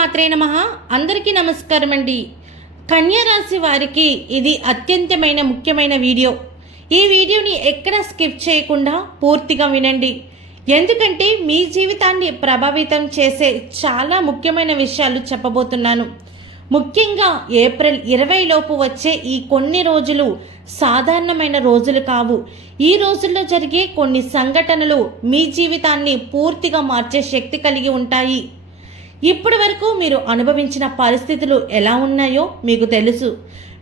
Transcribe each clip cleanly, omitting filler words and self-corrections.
శ్రీమాత్రే నమః. అందరికీ నమస్కారం అండి. కన్యా రాశి వారికి ఇది అత్యంతమైన ముఖ్యమైన వీడియో. ఈ వీడియోని ఎక్కడ స్కిప్ చేయకుండా పూర్తిగా వినండి. ఎందుకంటే మీ జీవితాన్ని ప్రభావితం చేసే చాలా ముఖ్యమైన విషయాలు చెప్పబోతున్నాను. ముఖ్యంగా ఏప్రిల్ 20 లోపు వచ్చే ఈ కొన్ని రోజులు సాధారణమైన రోజులు కావు. ఈ రోజుల్లో జరిగే కొన్ని సంఘటనలు మీ జీవితాన్ని పూర్తిగా మార్చే శక్తి కలిగి ఉంటాయి. ఇప్పటి వరకు మీరు అనుభవించిన పరిస్థితులు ఎలా ఉన్నాయో మీకు తెలుసు.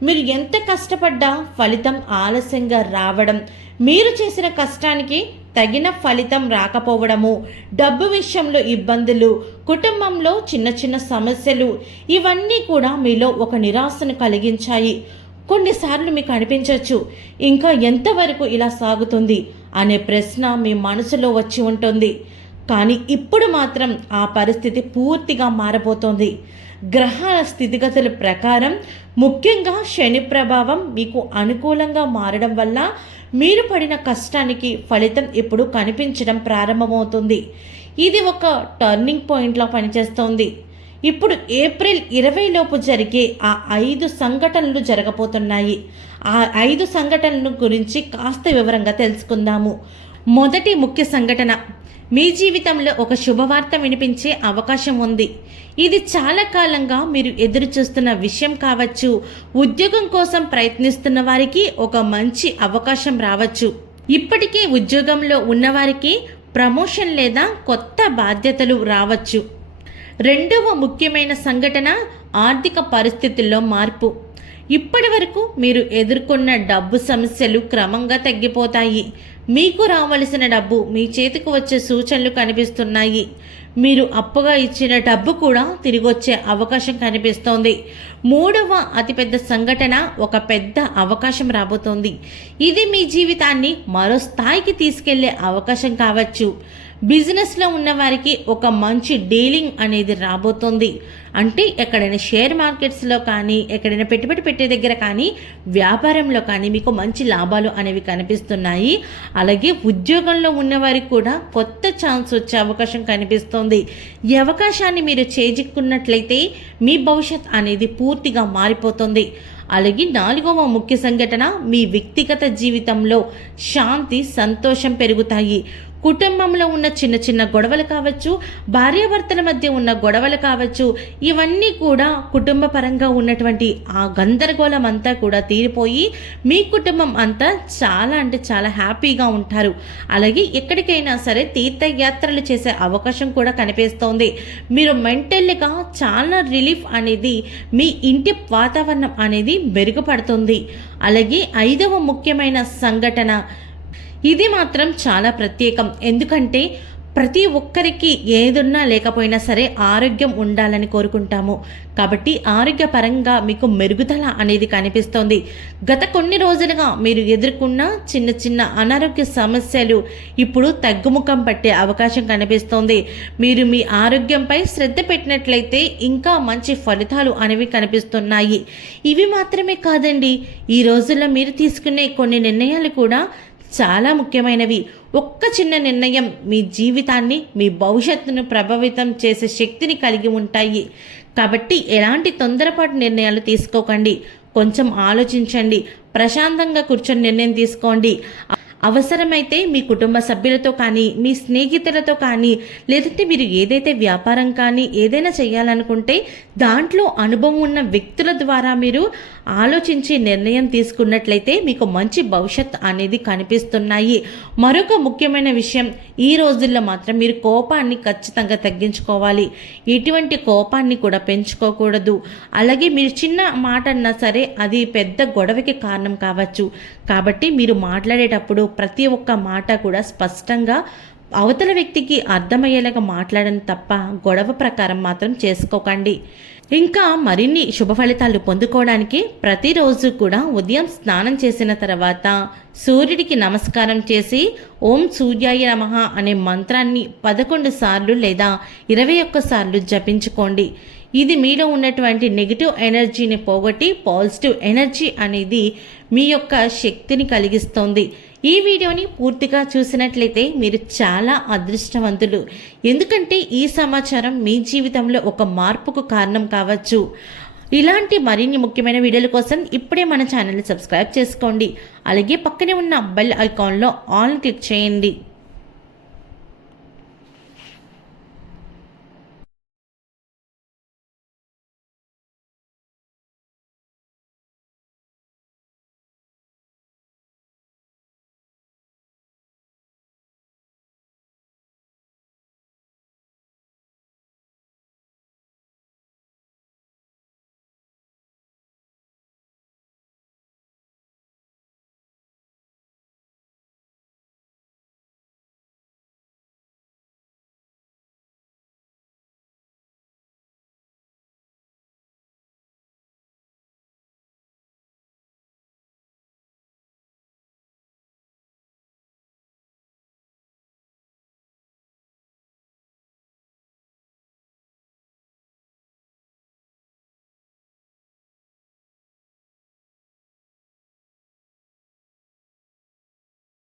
మీరు ఎంత కష్టపడ్డా ఫలితం ఆలస్యంగా రావడం, మీరు చేసిన కష్టానికి తగిన ఫలితం రాకపోవడము, డబ్బు విషయంలో ఇబ్బందులు, కుటుంబంలో చిన్న చిన్న సమస్యలు, ఇవన్నీ కూడా మీలో ఒక నిరాశను కలిగించాయి. కొన్నిసార్లు మీకు అనిపించవచ్చు, ఇంకా ఎంతవరకు ఇలా సాగుతుంది అనే ప్రశ్న మీ మనసులో వచ్చి ఉంటుంది. కానీ ఇప్పుడు మాత్రం ఆ పరిస్థితి పూర్తిగా మారబోతోంది. గ్రహాల స్థితిగతుల ప్రకారం ముఖ్యంగా శని ప్రభావం మీకు అనుకూలంగా మారడం వల్ల మీరు పడిన కష్టానికి ఫలితం ఇప్పుడు కనిపించడం ప్రారంభమవుతుంది. ఇది ఒక టర్నింగ్ పాయింట్లా పనిచేస్తోంది. ఇప్పుడు ఏప్రిల్ 20 లోపు జరిగే ఆ 5 సంఘటనలు జరగబోతున్నాయి. ఆ 5 సంఘటనల గురించి కాస్త వివరంగా తెలుసుకుందాము. మొదటి ముఖ్య సంఘటన, మీ జీవితంలో ఒక శుభవార్త వినిపించే అవకాశం ఉంది. ఇది చాలా కాలంగా మీరు ఎదురు చూస్తున్న విషయం కావచ్చు. ఉద్యోగం కోసం ప్రయత్నిస్తున్న వారికి ఒక మంచి అవకాశం రావచ్చు. ఇప్పటికే ఉద్యోగంలో ఉన్నవారికి ప్రమోషన్ లేదా కొత్త బాధ్యతలు రావచ్చు. రెండవ ముఖ్యమైన సంఘటన, ఆర్థిక పరిస్థితుల్లో మార్పు. ఇప్పటి వరకు మీరు ఎదుర్కొన్న డబ్బు సమస్యలు క్రమంగా తగ్గిపోతాయి. మీకు రావలసిన డబ్బు మీ చేతికి వచ్చే సూచనలు కనిపిస్తున్నాయి. మీరు అప్పుగా ఇచ్చిన డబ్బు కూడా తిరిగి వచ్చే అవకాశం కనిపిస్తోంది. మూడవ అతిపెద్ద సంఘటన, ఒక పెద్ద అవకాశం రాబోతోంది. ఇది మీ జీవితాన్ని మరో స్థాయికి తీసుకెళ్లే అవకాశం కావచ్చు. బిజినెస్లో ఉన్న వారికి ఒక మంచి డీలింగ్ అనేది రాబోతోంది. అంటే ఎక్కడైనా షేర్ మార్కెట్స్లో కానీ, ఎక్కడైనా పెట్టుబడి పెట్టే దగ్గర కానీ, వ్యాపారంలో కానీ మీకు మంచి లాభాలు అనేవి కనిపిస్తున్నాయి. అలాగే ఉద్యోగంలో ఉన్నవారికి కూడా కొత్త ఛాన్స్ వచ్చే అవకాశం కనిపిస్తోంది. ఈ అవకాశాన్ని మీరు చేజిక్కున్నట్లయితే మీ భవిష్యత్ అనేది పూర్తిగా మారిపోతుంది. అలాగే నాలుగవ ముఖ్య సంఘటన, మీ వ్యక్తిగత జీవితంలో శాంతి, సంతోషం పెరుగుతాయి. కుటుంబంలో ఉన్న చిన్న చిన్న గొడవలు కావచ్చు, భార్యాభర్తల మధ్య ఉన్న గొడవలు కావచ్చు, ఇవన్నీ కూడా కుటుంబ పరంగా ఉన్నటువంటి ఆ గందరగోళం అంతా కూడా తీరిపోయి మీ కుటుంబం అంతా చాలా అంటే చాలా హ్యాపీగా ఉంటారు. అలాగే ఎక్కడికైనా సరే తీర్థయాత్రలు చేసే అవకాశం కూడా కనిపిస్తోంది. మీరు మెంటల్గా చాలా రిలీఫ్ అనేది, మీ ఇంటి వాతావరణం అనేది మెరుగుపడుతుంది. అలాగే ఐదవ ముఖ్యమైన సంఘటన, ఇది మాత్రం చాలా ప్రత్యేకం. ఎందుకంటే ప్రతి ఒక్కరికి ఏదున్నా లేకపోయినా సరే ఆరోగ్యం ఉండాలని కోరుకుంటాము. కాబట్టి ఆరోగ్యపరంగా మీకు మెరుగుదల అనేది కనిపిస్తోంది. గత కొన్ని రోజులుగా మీరు ఎదుర్కొన్న చిన్న చిన్న అనారోగ్య సమస్యలు ఇప్పుడు తగ్గుముఖం పట్టే అవకాశం కనిపిస్తోంది. మీరు మీ ఆరోగ్యంపై శ్రద్ధ పెట్టినట్లయితే ఇంకా మంచి ఫలితాలు అనేవి కనిపిస్తున్నాయి. ఇవి మాత్రమే కాదండి, ఈ రోజుల్లో మీరు తీసుకునే కొన్ని నిర్ణయాలు కూడా చాలా ముఖ్యమైనవి. ఒక్క చిన్న నిర్ణయం మీ జీవితాన్ని, మీ భవిష్యత్తును ప్రభావితం చేసే శక్తిని కలిగి ఉంటాయి. కాబట్టి ఎలాంటి తొందరపాటు నిర్ణయాలు తీసుకోకండి. కొంచెం ఆలోచించండి. ప్రశాంతంగా కూర్చొని నిర్ణయం తీసుకోండి. అవసరమైతే మీ కుటుంబ సభ్యులతో కానీ, మీ స్నేహితులతో కానీ, లేదంటే మీరు ఏదైతే వ్యాపారం కానీ ఏదైనా చేయాలనుకుంటే దాంట్లో అనుభవం ఉన్న వ్యక్తుల ద్వారా మీరు ఆలోచించి నిర్ణయం తీసుకున్నట్లయితే మీకు మంచి భవిష్యత్ అనేది కనిపిస్తున్నాయి. మరొక ముఖ్యమైన విషయం, ఈ రోజుల్లో మాత్రం మీరు కోపాన్ని ఖచ్చితంగా తగ్గించుకోవాలి. ఎటువంటి కోపాన్ని కూడా పెంచుకోకూడదు. అలాగే మీరు చిన్న మాట అన్నా సరే అది పెద్ద గొడవకి కారణం కావచ్చు. కాబట్టి మీరు మాట్లాడేటప్పుడు ప్రతి ఒక్క మాట కూడా స్పష్టంగా అవతల వ్యక్తికి అర్థమయ్యేలాగా మాట్లాడని తప్ప గొడవ ప్రకారం మాత్రం చేసుకోకండి. ఇంకా మరిన్ని శుభ ఫలితాలు పొందుకోవడానికి ప్రతిరోజు కూడా ఉదయం స్నానం చేసిన తర్వాత సూర్యుడికి నమస్కారం చేసి ఓం సూర్యాయ నమః అనే మంత్రాన్ని 11 సార్లు లేదా 21 సార్లు జపించుకోండి. ఇది మీలో ఉన్నటువంటి నెగిటివ్ ఎనర్జీని పోగొట్టి పాజిటివ్ ఎనర్జీ అనేది మీ యొక్క శక్తిని కలిగిస్తోంది. ఈ వీడియోని పూర్తిగా చూసినట్లయితే మీరు చాలా అదృష్టవంతులు. ఎందుకంటే ఈ సమాచారం మీ జీవితంలో ఒక మార్పుకు కారణం కావచ్చు. ఇలాంటి మరిన్ని ముఖ్యమైన వీడియోల కోసం ఇప్పుడే మన ఛానల్ని సబ్స్క్రైబ్ చేసుకోండి. అలాగే పక్కనే ఉన్న బెల్ ఐకాన్లో ఆల్ క్లిక్ చేయండి.